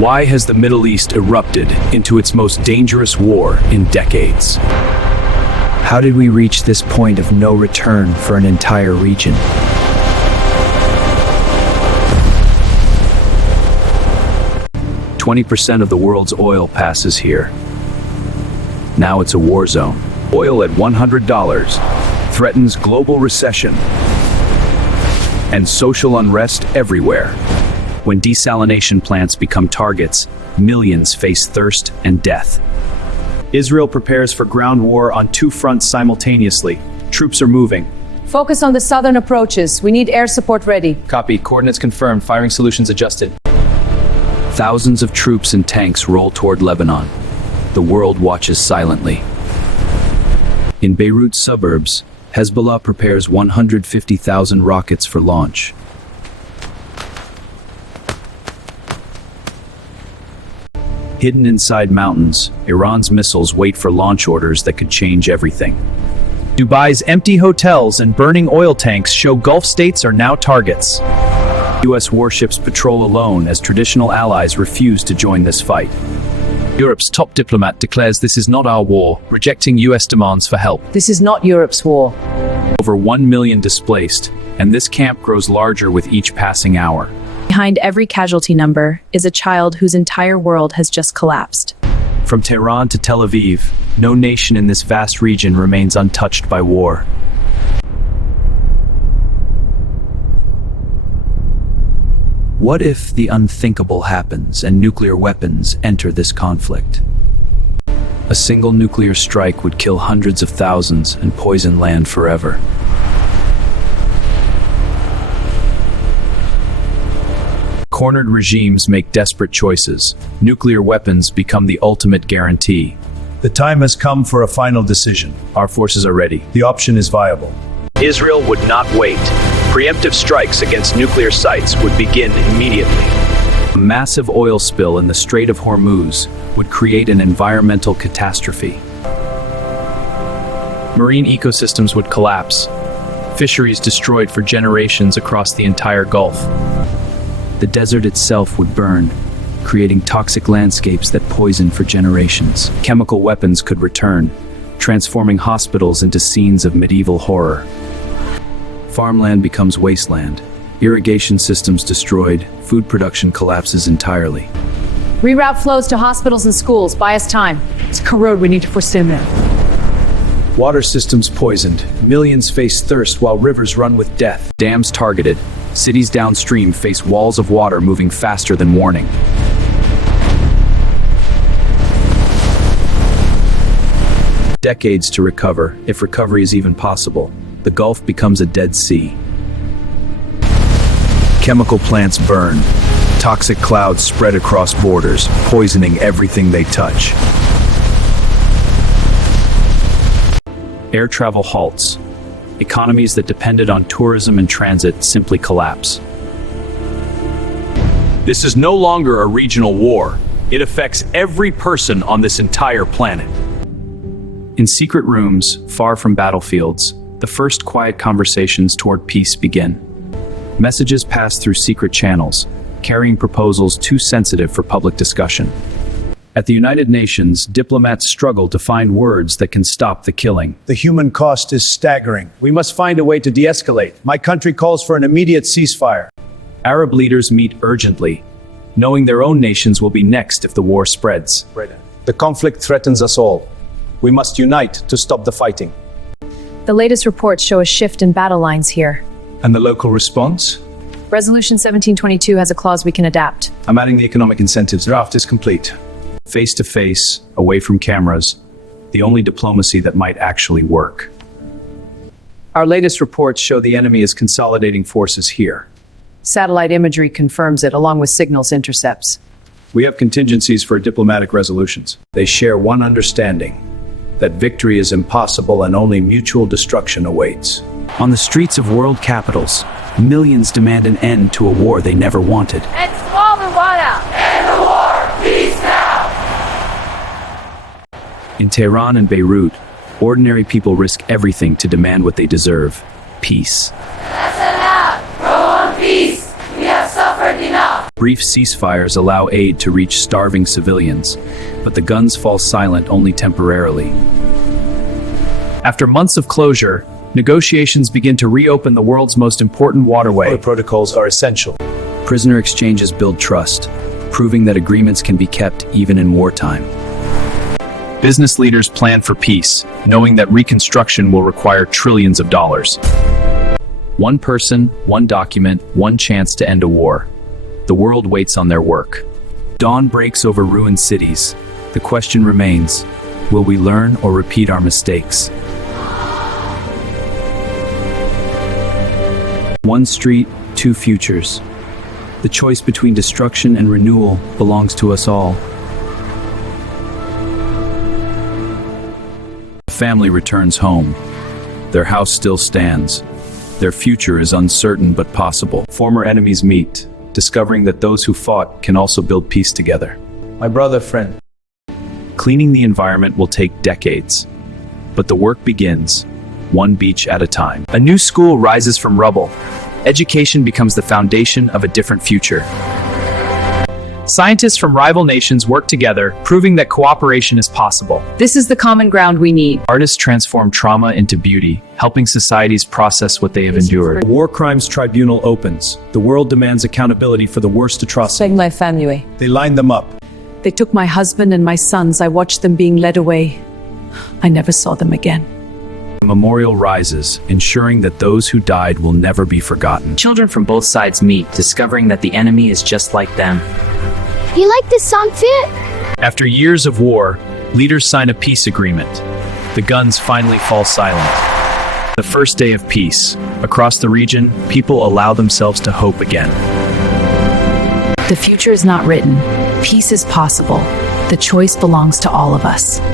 Why has the Middle East erupted into its most dangerous war in decades? How did we reach this point of no return for an entire region? % of the world's oil passes here. Now it's a war zone. Oil at $100 threatens global recession and social unrest everywhere. When desalination plants become targets, millions face thirst and death. Israel prepares for ground war on two fronts simultaneously. Troops are moving. Focus on the southern approaches. We need air support ready. Copy. Coordinates confirmed. Firing solutions adjusted. Thousands of troops and tanks roll toward Lebanon. The world watches silently. In Beirut's suburbs, Hezbollah prepares 150,000 rockets for launch. Hidden inside mountains, Iran's missiles wait for launch orders that could change everything. Dubai's empty hotels and burning oil tanks show Gulf states are now targets. US warships patrol alone as traditional allies refuse to join this fight. Europe's top diplomat declares this is not our war, rejecting US demands for help. This is not Europe's war. Over 1 million displaced, and this camp grows larger with each passing hour. Behind every casualty number is a child whose entire world has just collapsed. From Tehran to Tel Aviv, no nation in this vast region remains untouched by war. What if the unthinkable happens and nuclear weapons enter this conflict? A single nuclear strike would kill hundreds of thousands and poison land forever. Cornered regimes make desperate choices. Nuclear weapons become the ultimate guarantee. The time has come for a final decision. Our forces are ready. The option is viable. Israel would not wait. Preemptive strikes against nuclear sites would begin immediately. A massive oil spill in the Strait of Hormuz would create an environmental catastrophe. Marine ecosystems would collapse. Fisheries destroyed for generations across the entire Gulf. The desert itself would burn, creating toxic landscapes that poison for generations. Chemical weapons could return, transforming hospitals into scenes of medieval horror. Farmland becomes wasteland. Irrigation systems destroyed. Food production collapses entirely. Reroute flows to hospitals and schools. Buy us time. It's corrode. We need to foresee that. Water systems poisoned. Millions face thirst while rivers run with death. Dams targeted. Cities downstream face walls of water moving faster than warning. Decades to recover, if recovery is even possible. The Gulf becomes a Dead Sea. Chemical plants burn. Toxic clouds spread across borders, poisoning everything they touch. Air travel halts. Economies that depended on tourism and transit simply collapse. This is no longer a regional war. It affects every person on this entire planet. In secret rooms, far from battlefields, the first quiet conversations toward peace begin. Messages pass through secret channels, carrying proposals too sensitive for public discussion. At the United Nations, diplomats struggle to find words that can stop the killing. The human cost is staggering. We must find a way to de-escalate. My country calls for an immediate ceasefire. Arab leaders meet urgently, knowing their own nations will be next if the war spreads. The conflict threatens us all. We must unite to stop the fighting. The latest reports show a shift in battle lines here. And the local response? Resolution 1722 has a clause we can adapt. I'm adding the economic incentives. Draft is complete. Face to face, away from cameras, the only diplomacy that might actually work. Our latest reports show the enemy is consolidating forces here. Satellite imagery confirms it, along with signals intercepts. We have contingencies for diplomatic resolutions. They share one understanding, that victory is impossible and only mutual destruction awaits. On the streets of world capitals, millions demand an end to a war they never wanted. End the war! Peace now! In Tehran and Beirut, ordinary people risk everything to demand what they deserve: peace. That's enough! Go on peace! We have suffered enough! Brief ceasefires allow aid to reach starving civilians, but the guns fall silent only temporarily. After months of closure, negotiations begin to reopen the world's most important waterway. Oil protocols are essential. Prisoner exchanges build trust, proving that agreements can be kept even in wartime. Business leaders plan for peace, knowing that reconstruction will require trillions of dollars. One person, one document, one chance to end a war. The world waits on their work. Dawn breaks over ruined cities. The question remains, will we learn or repeat our mistakes? One street, two futures. The choice between destruction and renewal belongs to us all. The family returns home. Their house still stands. Their future is uncertain but possible. Former enemies meet, discovering that those who fought can also build peace together. My brother, friend. Cleaning the environment will take decades, but the work begins, one beach at a time. A new school rises from rubble. Education becomes the foundation of a different future. Scientists from rival nations work together, proving that cooperation is possible. This is the common ground we need. Artists transform trauma into beauty, helping societies process what they have endured. The War Crimes Tribunal opens. The world demands accountability for the worst atrocities. Take my family. They line them up. They took my husband and my sons. I watched them being led away. I never saw them again. A memorial rises, ensuring that those who died will never be forgotten. Children from both sides meet, discovering that the enemy is just like them. You like this song, Fit? After years of war, leaders sign a peace agreement. The guns finally fall silent. The first day of peace. Across the region, people allow themselves to hope again. The future is not written. Peace is possible. The choice belongs to all of us.